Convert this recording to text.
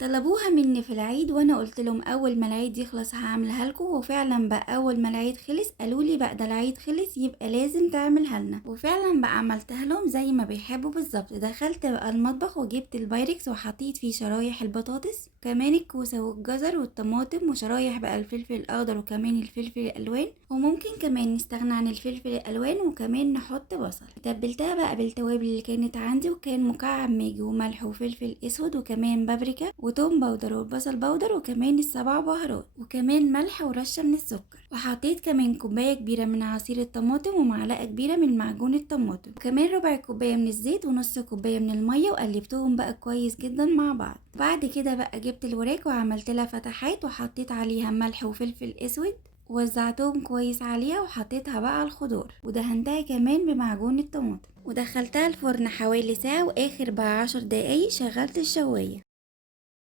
طلبوها مني في العيد وانا قلت لهم اول ما العيد يخلص هعملها لكم، وفعلا بقى اول ما العيد خلص قالوا لي بقى ده العيد خلص يبقى لازم تعملها لنا، وفعلا بقى عملتها لهم زي ما بيحبوا بالظبط. دخلت بقى المطبخ وجبت البايركس وحطيت فيه شرايح البطاطس وكمان الكوسه والجزر والطماطم وشرايح بقى الفلفل الاخضر وكمان الفلفل الالوان، وممكن كمان نستغنى عن الفلفل الالوان وكمان نحط بصل. تبلتها بقى بالتوابل اللي كانت عندي، وكان مكعب ماجي وملح وفلفل اسود وكمان بابريكا وتوم باودر وبصل باودر وكمان السبع بهارات وكمان ملح ورشة من السكر، وحطيت كمان كوباية كبيرة من عصير الطماطم ومعلقة كبيرة من معجون الطماطم وكمان ربع كوباية من الزيت ونص كوباية من المية، وقلبتهم بقى كويس جدا مع بعض. بعد كده بقى جبت الوراك وعملت لها فتحات وحطيت عليها ملح وفلفل اسود ووزعتهم كويس عليها، وحطيتها بقى على الخضار ودهنتها كمان بمعجون الطماطم ودخلتها الفرن حوالي ساعة، واخر بقى 10 دقايق شغلت الشواية.